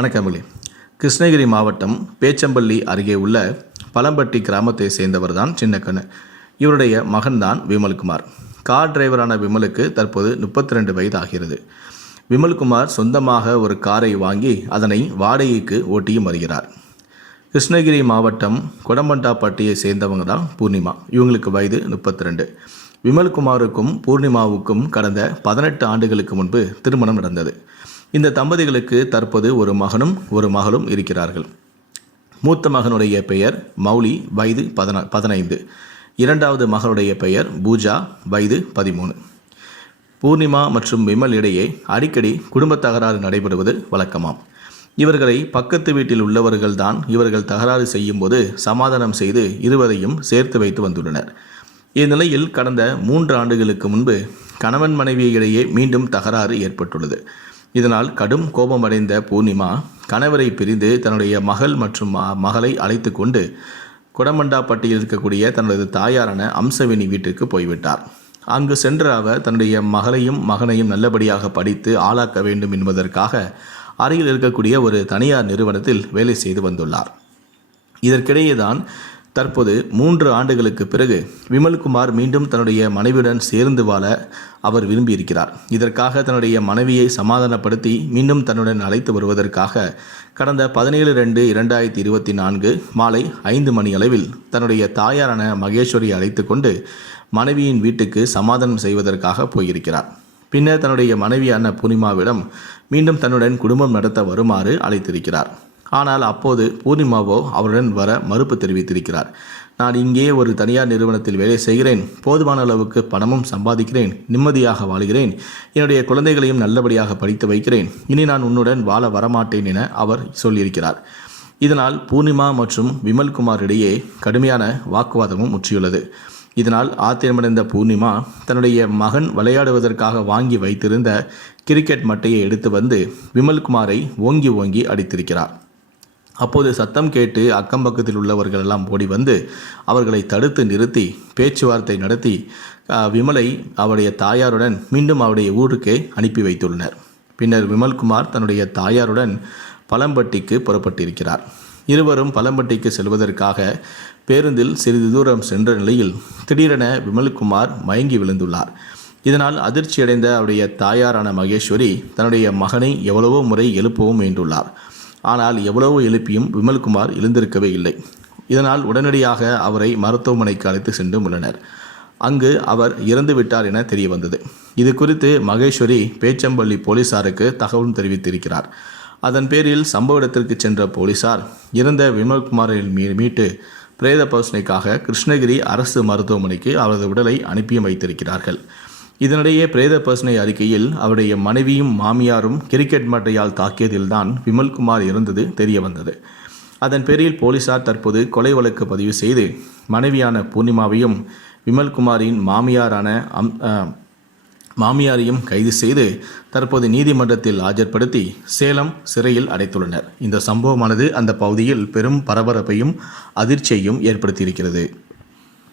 வணக்கமில்லை கிருஷ்ணகிரி மாவட்டம் பேச்சம்பள்ளி அருகே உள்ள பழம்பட்டி கிராமத்தை சேர்ந்தவர் தான் சின்னக்கண்ணு. இவருடைய மகன்தான் விமல்குமார். கார் டிரைவரான விமலுக்கு தற்போது முப்பத்தி ரெண்டு வயது ஆகிறது விமல்குமார் சொந்தமாக ஒரு காரை வாங்கி அதனை வாடகைக்கு ஓட்டியும் வருகிறார். கிருஷ்ணகிரி மாவட்டம் கொடம்பண்டாப்பட்டியை சேர்ந்தவங்க தான் பூர்ணிமா. இவங்களுக்கு வயது முப்பத்தி ரெண்டு விமல்குமாருக்கும் பூர்ணிமாவுக்கும் கடந்த பதினெட்டு ஆண்டுகளுக்கு முன்பு திருமணம் நடந்தது. இந்த தம்பதிகளுக்கு தற்போது ஒரு மகனும் ஒரு மகளும் இருக்கிறார்கள். மூத்த மகனுடைய பெயர் மௌலி வயது பதினா பதினைந்து. இரண்டாவது மகளுடைய பெயர் பூஜா வயது பதிமூணு. பூர்ணிமா மற்றும் விமல் இடையே அடிக்கடி குடும்ப தகராறு நடைபெறுவது வழக்கமாம். இவர்களை பக்கத்து வீட்டில் உள்ளவர்கள்தான் இவர்கள் தகராறு செய்யும்போது சமாதானம் செய்து இருவரையும் சேர்த்து வைத்து வந்துள்ளனர். இந்நிலையில் கடந்த மூன்று ஆண்டுகளுக்கு முன்பு கணவன் மனைவி இடையே மீண்டும் தகராறு ஏற்பட்டுள்ளது. இதனால் கடும் கோபமடைந்த பூர்ணிமா கணவரை பிரிந்து தன்னுடைய மகள் மற்றும் ம- மகளை அழைத்து கொண்டு குடமண்டாப்பட்டியில் இருக்கக்கூடிய தனது தாயாரான அம்சவினி வீட்டிற்கு போய்விட்டார். அங்கு சென்ற அவர் தன்னுடைய மகளையும் மகனையும் நல்லபடியாக படித்து ஆளாக்க வேண்டும் என்பதற்காக அருகில் இருக்கக்கூடிய ஒரு தனியார் நிறுவனத்தில் வேலை செய்து வந்துள்ளார். இதற்கிடையே தான் தற்போது மூன்று ஆண்டுகளுக்கு பிறகு விமல்குமார் மீண்டும் தன்னுடைய மனைவியுடன் சேர்ந்து வாழ அவர் விரும்பியிருக்கிறார். இதற்காக தன்னுடைய மனைவியை சமாதானப்படுத்தி மீண்டும் தன்னுடன் அழைத்து வருவதற்காக கடந்த பதினேழு ரெண்டு இரண்டாயிரத்தி இருபத்தி நான்கு மாலை ஐந்து மணி அளவில் தன்னுடைய தாயாரான மகேஸ்வரி அழைத்து கொண்டு மனைவியின் வீட்டுக்கு சமாதானம் செய்வதற்காக போயிருக்கிறார். பின்னர் தன்னுடைய மனைவியான பூர்ணிமாவிடம் மீண்டும் தன்னுடன் குடும்பம் நடத்த வருமாறு அழைத்திருக்கிறார். ஆனால் அப்போது பூர்ணிமாவோ அவருடன் வர மறுப்பு தெரிவித்திருக்கிறார். நான் இங்கே ஒரு தனியார் நிறுவனத்தில் வேலை செய்கிறேன். போதுமான அளவுக்கு பணமும் சம்பாதிக்கிறேன். நிம்மதியாக வாழ்கிறேன். என்னுடைய குழந்தைகளையும் நல்லபடியாக படித்து வைக்கிறேன். இனி நான் உன்னுடன் வாழ வரமாட்டேன் என அவர் சொல்லியிருக்கிறார். இதனால் பூர்ணிமா மற்றும் விமல்குமார் இடையே கடுமையான வாக்குவாதமும் முற்றியுள்ளது. இதனால் ஆத்திரமடைந்த பூர்ணிமா தன்னுடைய மகன் விளையாடுவதற்காக வாங்கி வைத்திருந்த கிரிக்கெட் மட்டையை எடுத்து வந்து விமல்குமாரை ஓங்கி ஓங்கி அடித்திருக்கிறார். அப்போது சத்தம் கேட்டு அக்கம் பக்கத்தில் உள்ளவர்கள் எல்லாம் ஓடி வந்து அவர்களை தடுத்து நிறுத்தி பேச்சுவார்த்தை நடத்தி விமலை அவருடைய தாயாருடன் மீண்டும் அவருடைய ஊருக்கு அனுப்பி வைத்துள்ளனர். பின்னர் விமல்குமார் தன்னுடைய தாயாருடன் பழம்பட்டிக்கு புறப்பட்டிருக்கிறார். இருவரும் பழம்பட்டிக்கு செல்வதற்காக பேருந்தில் சிறிது தூரம் சென்ற நிலையில் திடீரென விமல்குமார் மயங்கி விழுந்துள்ளார். இதனால் அதிர்ச்சியடைந்த அவருடைய தாயாரான மகேஸ்வரி தன்னுடைய மகனை எவ்வளவோ முறை எழுப்பவும் முயன்றுள்ளார் ஆனால் எவ்வளவோ எழுப்பியும் விமல்குமார் எழுந்திருக்கவே இல்லை. இதனால் உடனடியாக அவரை மருத்துவமனைக்கு அழைத்து சென்று உள்ளனர் அங்கு அவர் இறந்து விட்டார் என தெரிய வந்தது. இது குறித்து மகேஸ்வரி பேச்சம்பள்ளி போலீசாருக்கு தகவல் தெரிவித்திருக்கிறார். அதன் பேரில் சம்பவ இடத்திற்கு சென்ற போலீசார் இறந்த விமல்குமாரை மீ மீட்டு பிரேத பரிசோதனைக்காக கிருஷ்ணகிரி அரசு மருத்துவமனைக்கு அவரது உடலை அனுப்பியும் வைத்திருக்கிறார்கள். இதனிடையே பிரேத பர்சனை அறிக்கையில் அவருடைய மனைவியும் மாமியாரும் கிரிக்கெட் மட்டையால் தாக்கியதில்தான் விமல்குமார் இருந்தது தெரிய வந்தது அதன் பேரில் போலீசார் தற்போது கொலை வழக்கு பதிவு செய்து மனைவியான பூர்ணிமாவையும் விமல்குமாரின் மாமியாரான அம் மாமியாரையும் கைது செய்து தற்போது நீதிமன்றத்தில் ஆஜர்படுத்தி சேலம் சிறையில் அடைத்துள்ளனர். இந்த சம்பவமானது அந்த பகுதியில் பெரும் பரபரப்பையும் அதிர்ச்சியையும் ஏற்படுத்தியிருக்கிறது.